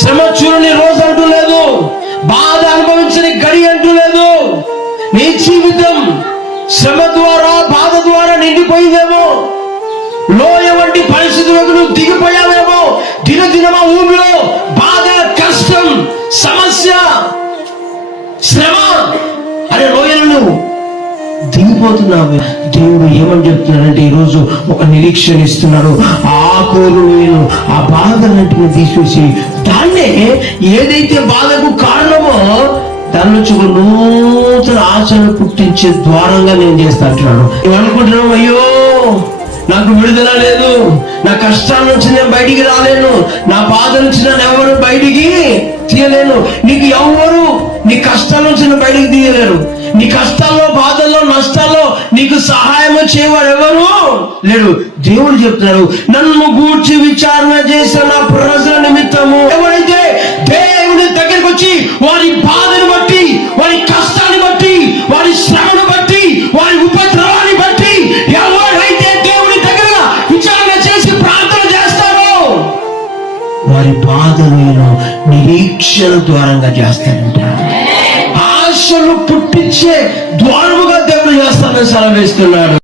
శ్రమ చూడని రోజు అంటూ లేదు, బాధ అనుభవించని గడి అంటూ లేదు. నీ జీవితం శ్రమ ద్వారా, బాధ ద్వారా నిండిపోయిందేమో. లోయ వంటి పరిస్థితులకు నువ్వు దిగిపోయావేమో. దినదినమా ఊపిలో బాధ, కష్టం, సమస్య, శ్రమ అనే లోయలు నువ్వు దిగిపోతున్నావు. దేవుడు ఏమని చెప్తున్నాడంటే ఈరోజు ఒక నిరీక్షణ ఇస్తున్నాడు. ఆకోరును ఆ బాధలన్నింటినీ తీసేసి దాన్నే ఏదైతే బాధకు కారణమో దాని నుంచి ఒక నూతన ఆశను పుట్టించే ద్వారంగా నేను చేస్తా అంటున్నాను. నువ్వు అనుకుంటున్నావు, అయ్యో నాకు విడుదల లేదు, నా కష్టాల నుంచి నేను బయటికి రాలేను, నా బాధ నుంచి నేను ఎవరు బయటికి తీయలేను. నీకు ఎవరు నీ కష్టాల నుంచి నేను బయటికి తీయలేరు. నీ కష్టాల్లో, బాధల్లో, నష్టాల్లో నీకు సహాయం చేయవాడు ఎవరు లేడు. దేవుడు చెప్తున్నారు, నన్ను గూర్చి విచారణ చేసిన నా ప్రజల నిమిత్తము ఎవరైతే దేవుని దగ్గరికి వచ్చి వారి బాధను బట్టి, వారి కష్టాన్ని బట్టి, వారి శ్రమను బట్టి, వారి ఉపద్రవాన్ని బట్టి ఎవరైతే దేవుని దగ్గర విచారణ చేసి ప్రార్థన చేస్తారో వారి బాధలను నిరీక్షణ ద్వారంగా చేస్తారంట. ఆశలు పుట్టించే ద్వారముగా దేవుడు చేస్తానని సెలవిస్తున్నాడు.